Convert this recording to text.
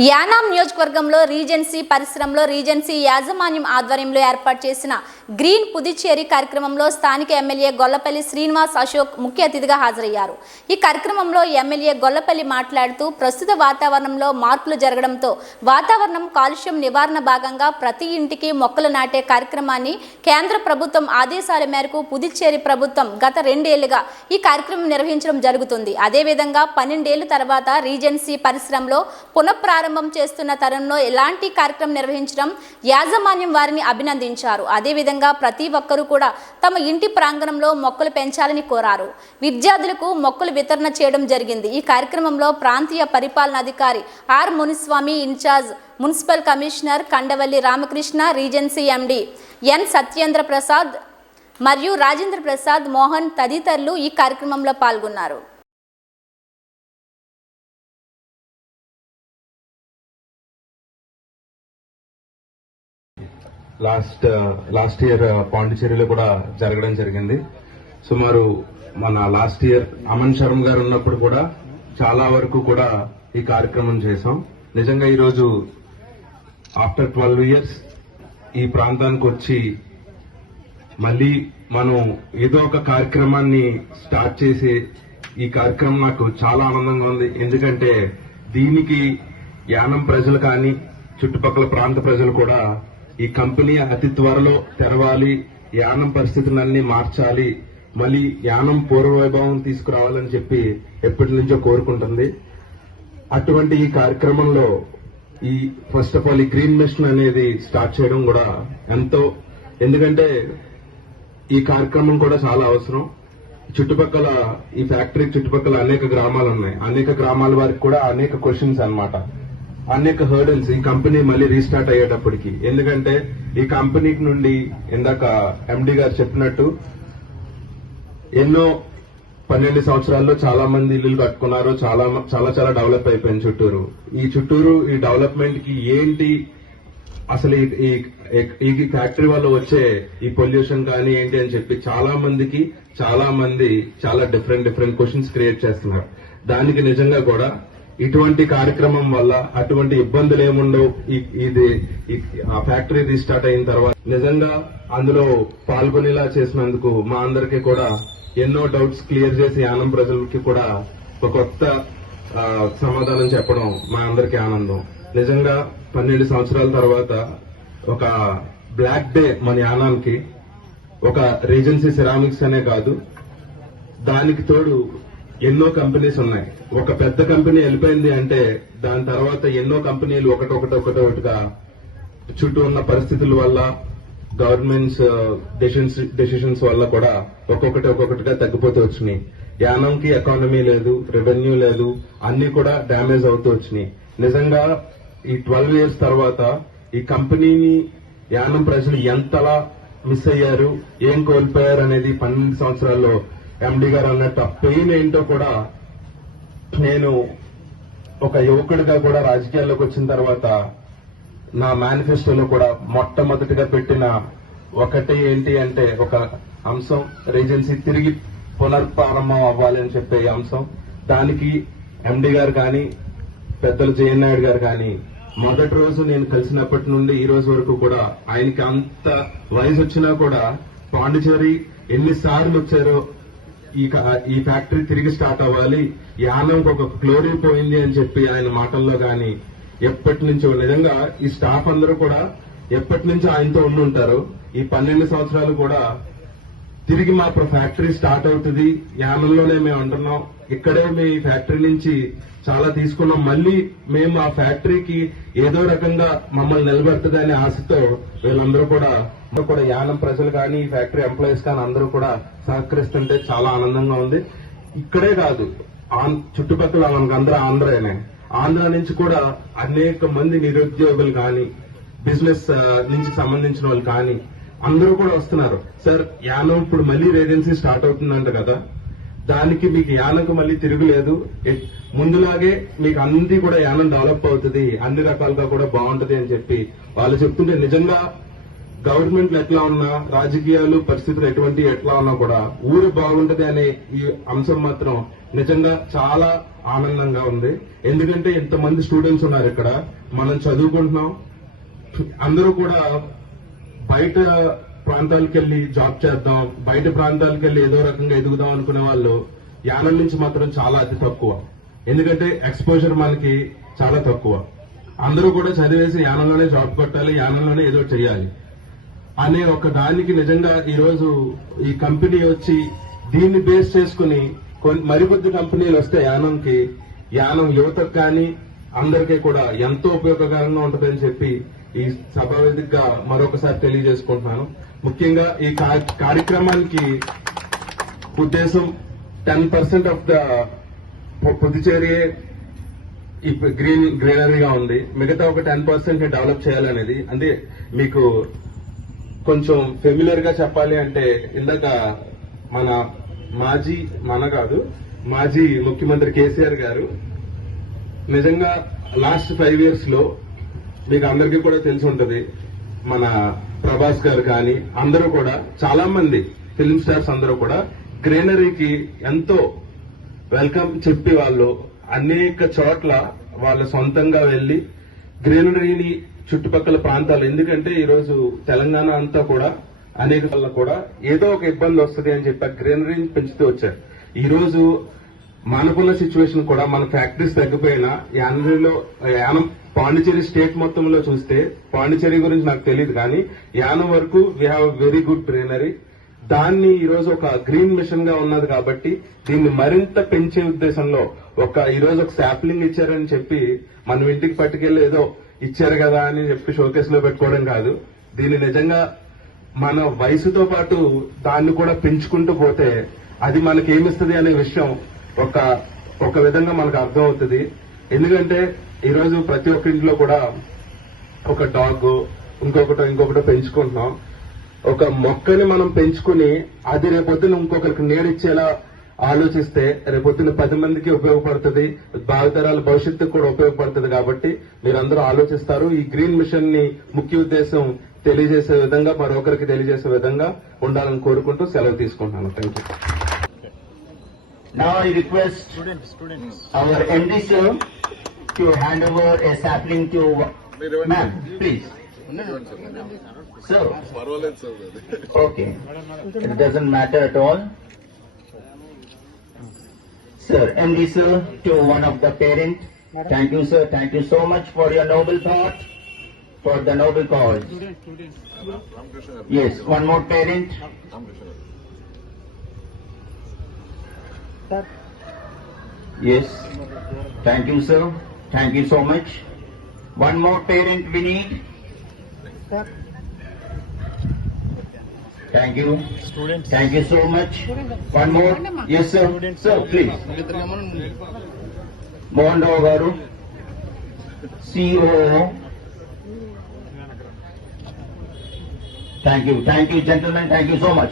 యానాం నియోజకవర్గంలో రీజెన్సీ పరిశ్రమలో రీజెన్సీ యాజమాన్యం ఆధ్వర్యంలో ఏర్పాటు చేసిన గ్రీన్ పుదుచ్చేరి కార్యక్రమంలో స్థానిక ఎమ్మెల్యే గొల్లపల్లి శ్రీనివాస్ అశోక్ ముఖ్య అతిథిగా హాజరయ్యారు. ఈ కార్యక్రమంలో ఎమ్మెల్యే గొల్లపల్లి మాట్లాడుతూ ప్రస్తుత వాతావరణంలో మార్పులు జరగడంతో వాతావరణం కాలుష్యం నివారణ భాగంగా ప్రతి ఇంటికి మొక్కలు నాటే కార్యక్రమాన్ని కేంద్ర ప్రభుత్వం ఆదేశాల మేరకు పుదుచ్చేరి ప్రభుత్వం గత రెండేళ్ళుగా ఈ కార్యక్రమం నిర్వహించడం జరుగుతుంది. అదేవిధంగా పన్నెండేళ్ళ తర్వాత రీజెన్సీ పరిశ్రమలో పునఃప్రారంభం చేస్తున్న తరుణంలో ఎలాంటి కార్యక్రమం నిర్వహించడం యాజమాన్యం వారిని అభినందించారు. అదేవిధంగా ప్రతి ఒక్కరూ కూడా తమ ఇంటి ప్రాంగణంలో మొక్కలు పెంచాలని కోరారు. విద్యార్థులకు మొక్కలు వితరణ చేయడం జరిగింది. ఈ కార్యక్రమంలో ప్రాంతీయ పరిపాలనాధికారి R Muniswamy incharge municipal commissioner Kandavalli Ramakrishna regency MD N Satyendra Prasad మరియు రాజేంద్ర ప్రసాద్ మోహన్ తదితరులు ఈ కార్యక్రమంలో పాల్గొన్నారు. లాస్ట్ లాస్ట్ ఇయర్ పాండిచేరిలో కూడా జరగడం జరిగింది. సుమారు మన లాస్ట్ ఇయర్ అమన్ శర్మ గారు ఉన్నప్పుడు కూడా చాలా వరకు కూడా ఈ కార్యక్రమం చేశాం. నిజంగా ఈరోజు ఆఫ్టర్ ట్వెల్వ్ ఇయర్స్ ఈ ప్రాంతానికి వచ్చి మళ్ళీ మనం ఏదో ఒక కార్యక్రమాన్ని స్టార్ట్ చేసే ఈ కార్యక్రమం నాకు చాలా ఆనందంగా ఉంది. ఎందుకంటే దీనికి యానం ప్రజలు కానీ చుట్టుపక్కల ప్రాంత ప్రజలు కూడా ఈ కంపెనీ అతి త్వరలో తెరవాలి. యానం పరిస్థితులన్నీ మార్చాలి. మళ్ళీ యానం పూర్వ వైభవం తీసుకురావాలని చెప్పి ఎప్పటి నుంచో కోరుకుంటుంది. అటువంటి ఈ కార్యక్రమంలో ఈ ఫస్ట్ ఆఫ్ ఆల్ ఈ గ్రీన్ మిషన్ అనేది స్టార్ట్ చేయడం కూడా ఎంతో ఎందుకంటే ఈ కార్యక్రమం కూడా చాలా అవసరం. చుట్టుపక్కల ఈ ఫ్యాక్టరీ చుట్టుపక్కల అనేక గ్రామాలు ఉన్నాయి. అనేక గ్రామాల వారికి కూడా అనేక క్వశ్చన్స్ అన్నమాట. అనేక హర్డల్స్ ఈ కంపెనీ మళ్ళీ రీస్టార్ట్ అయ్యేటప్పటికి. ఎందుకంటే ఈ కంపెనీ నుండి ఇందాక ఎండి గారు చెప్పినట్టు ఎన్నో పన్నెండు సంవత్సరాల్లో చాలా మంది ఇల్లులు కట్టుకున్నారు చాలా చాలా చాలా డెవలప్ అయిపోయింది చుట్టూరు. ఈ చుట్టూరు ఈ డెవలప్మెంట్కి ఏంటి అసలు ఈ- ఈ ఈ ఫ్యాక్టరీ వల్ల వచ్చే ఈ పొల్యూషన్ కానీ ఏంటి అని చెప్పి చాలా మందికి చాలా మంది చాలా డిఫరెంట్ డిఫరెంట్ క్వశ్చన్స్ క్రియేట్ చేస్తున్నారు. దానికి నిజంగా కూడా ఇటువంటి కార్యక్రమం వల్ల అటువంటి ఇబ్బందులు ఏముండవు? ఇది ఆ ఫ్యాక్టరీ రీస్టార్ట్ అయిన తర్వాత నిజంగా అందులో పాల్గొనేలా చేసినందుకు మా అందరికీ కూడా ఎన్నో డౌట్స్ క్లియర్ చేసి యానం ప్రజలకి కూడా ఒక కొత్త సమాధానం చెప్పడం మా అందరికీ ఆనందం. నిజంగా పన్నెండు సంవత్సరాల తర్వాత ఒక బ్లాక్ డే మన యానానికి. ఒక రీజెన్సీ సిరామిక్స్ అనే కాదు. దానికి తోడు ఎన్నో కంపెనీస్ ఉన్నాయి. ఒక పెద్ద కంపెనీ వెళ్ళిపోయింది అంటే దాని తర్వాత ఎన్నో కంపెనీలు ఒకటొకటొకటొకటిగా చుట్టూ ఉన్న పరిస్థితుల వల్ల గవర్నమెంట్స్ డెసిషన్స్ డెసిషన్స్ వల్ల కూడా ఒక్కొక్కటి ఒక్కొక్కటిగా తగ్గిపోతూ వచ్చినాయి. యానంకి ఎకానమీ లేదు రెవెన్యూ లేదు అన్ని కూడా డ్యామేజ్ అవుతూ వచ్చినాయి. నిజంగా ఈ ట్వెల్వ్ ఇయర్స్ తర్వాత ఈ కంపెనీని యానం ప్రజలు ఎంతలా మిస్ అయ్యారు ఏం కోల్పోయారు అనేది పన్నెండు సంవత్సరాల్లో ఎండి గారు అన్నట్టు ఆ పెయిన్ ఏంటో కూడా నేను ఒక యువకుడిగా కూడా రాజకీయాల్లోకి వచ్చిన తర్వాత నా మేనిఫెస్టోలో కూడా మొట్టమొదటిగా పెట్టిన ఒకటి ఏంటి అంటే ఒక అంశం రేజెన్సీ తిరిగి పునర్ప్రారంభం అవ్వాలి అని చెప్పే ఈ అంశం. దానికి ఎండి గారు కానీ పెద్దలు జయన్ నాయుడు గారు కానీ మొదటి రోజు నేను కలిసినప్పటి నుండి ఈ రోజు వరకు కూడా ఆయనకి అంత వయసు వచ్చినా కూడా పాండిచేరి ఎన్నిసార్లు వచ్చారో ఈ ఈ ఫ్యాక్టరీ తిరిగి స్టార్ట్ అవ్వాలి. యానంకి ఒక గ్లోరీ పోయింది అని చెప్పి ఆయన మాటల్లో గాని ఎప్పటి నుంచో నిజంగా ఈ స్టాఫ్ అందరూ కూడా ఎప్పటి నుంచో ఆయనతో ఉండి ఉంటారు. ఈ పన్నెండు సంవత్సరాలు కూడా తిరిగి మా ఫ్యాక్టరీ స్టార్ట్ అవుతుంది. యానంలోనే మేము అంటున్నాం ఇక్కడే మీ ఫ్యాక్టరీ నుంచి చాలా తీసుకున్నాం. మళ్ళీ మేము ఆ ఫ్యాక్టరీకి ఏదో రకంగా మమ్మల్ని నిలబెడుతుంది ఆశతో వీళ్ళందరూ కూడా కూడా యానం ప్రజలు కానీ ఈ ఫ్యాక్టరీ ఎంప్లాయీస్ కానీ అందరూ కూడా సహకరిస్తుంటే చాలా ఆనందంగా ఉంది. ఇక్కడే కాదు ఆం- చుట్టుపక్కల మనకందరూ ఆంధ్రనే. ఆంధ్ర నుంచి కూడా అనేక మంది నిరుద్యోగులు కానీ బిజినెస్ నుంచి సంబంధించిన వాళ్ళు కానీ అందరూ కూడా వస్తున్నారు. సార్ యానం ఇప్పుడు మళ్ళీ రేజెన్సీ స్టార్ట్ అవుతుందంట కదా. దానికి మీకు యానంకు మళ్ళీ తిరుగులేదు ముందులాగే మీకు అన్ని కూడా యానం డెవలప్ అవుతుంది. అన్ని రకాలుగా కూడా బాగుంటది అని చెప్పి వాళ్ళు చెప్తుంటే నిజంగా గవర్నమెంట్లు ఎట్లా ఉన్నా రాజకీయాలు పరిస్థితులు ఎటువంటి ఎట్లా ఉన్నా కూడా ఊరు బాగుంటది అనే ఈ అంశం మాత్రం నిజంగా చాలా ఆనందంగా ఉంది. ఎందుకంటే ఇంతమంది స్టూడెంట్స్ ఉన్నారు ఇక్కడ. మనం చదువుకుంటున్నాం. అందరూ కూడా బయట ప్రాంతాలకు వెళ్ళి జాబ్ చేద్దాం బయట ప్రాంతాలకు వెళ్ళి ఏదో రకంగా ఎదుగుదాం అనుకునే వాళ్ళు యానం నుంచి మాత్రం చాలా అతి తక్కువ. ఎందుకంటే ఎక్స్పోజర్ మనకి చాలా తక్కువ. అందరూ కూడా చదివేసి యానంలోనే జాబ్ కొట్టాలి యానంలోనే ఏదో చేయాలి అనే ఒక దానికి నిజంగా ఈరోజు ఈ కంపెనీ వచ్చి దీన్ని బేస్ చేసుకుని మరికొద్ది కంపెనీలు వస్తే యానంకి యానం యువతకు కానీ అందరికీ కూడా ఎంతో ఉపయోగకరంగా ఉంటుందని చెప్పి ఈ సభా వేదికగా మరొకసారి తెలియజేసుకుంటున్నాను. ముఖ్యంగా ఈ కార్యక్రమానికి ఉద్దేశం ten percent of the Puducherry ఈ గ్రీన్ గ్రీనరీగా ఉంది. మిగతా ఒక టెన్ పర్సెంట్ డెవలప్ చేయాలనేది. అంటే మీకు కొంచెం ఫెమిలియర్గా చెప్పాలి అంటే ఇందాక మన మాజీ మన కాదు మాజీ ముఖ్యమంత్రి కేసీఆర్ గారు నిజంగా లాస్ట్ ఫైవ్ ఇయర్స్లో మీకు అందరికీ కూడా తెలిసి ఉంటది మన ప్రభాస్ గారు కానీ అందరూ కూడా చాలా మంది ఫిల్మ్ స్టార్స్ అందరూ కూడా గ్రీనరీకి ఎంతో వెల్కమ్ చెప్పి వాళ్ళు అనేక చోట్ల వాళ్ళ సొంతంగా వెళ్ళి గ్రీనరీని చుట్టుపక్కల ప్రాంతాలు. ఎందుకంటే ఈరోజు తెలంగాణ అంతా కూడా అనేక వల్ల కూడా ఏదో ఒక ఇబ్బంది వస్తుంది అని చెప్పి గ్రీనరీని పెంచుతూ వచ్చారు. ఈరోజు మనకున్న సిచ్యువేషన్ కూడా మన ఫ్యాక్టరీస్ తగ్గిపోయినా యానరీలో యానం పాండిచేరి స్టేట్ మొత్తంలో చూస్తే పాండిచేరి గురించి నాకు తెలియదు కానీ యానం వరకు we have very good greenery దాన్ని ఈరోజు ఒక గ్రీన్ మిషన్గా ఉన్నది కాబట్టి దీన్ని మరింత పెంచే ఉద్దేశంలో ఒక ఈరోజు ఒక శాప్లింగ్ ఇచ్చారని చెప్పి మనం ఇంటికి పట్టుకెళ్ళి ఏదో ఇచ్చారు కదా అని చెప్పి షోకేస్లో పెట్టుకోవడం కాదు. దీన్ని నిజంగా మన వయసుతో పాటు దాన్ని కూడా పెంచుకుంటూ పోతే అది మనకేమిస్తుంది అనే విషయం ఒక ఒక విధంగా మనకు అర్థం అవుతుంది ఎందుకంటే ఈ రోజు ప్రతి ఒక్క ఇంట్లో కూడా ఒక డాగ్ ఇంకొకటో ఇంకొకటో పెంచుకుంటున్నాం. ఒక మొక్కని మనం పెంచుకుని అది రేపొద్దున ఇంకొకరికి నీడిచ్చేలా ఆలోచిస్తే రేపొద్దున పది మందికి ఉపయోగపడుతుంది. భావితరాల భవిష్యత్తుకు కూడా ఉపయోగపడుతుంది కాబట్టి మీరందరూ ఆలోచిస్తారు. ఈ గ్రీన్ మిషన్ని ముఖ్య ఉద్దేశం తెలియజేసే విధంగా మరొకరికి తెలియజేసే విధంగా ఉండాలని కోరుకుంటూ సెలవు తీసుకుంటున్నాను. Thank you Now I request our MD sir to hand over a sapling to ma'am, please. So, okay, it doesn't matter at all. Sir, MD sir, to one of the parent, thank you sir, thank you so much for your noble thought, for the noble cause. Yes, one more parent. Yes, thank you sir. Thank you so much. One more parent we need. Thank you. Students. Thank you so much. One more. Yes, sir. Sir, please. Mohan Rao Garu, COO. Thank you. Thank you, gentlemen. Thank you so much.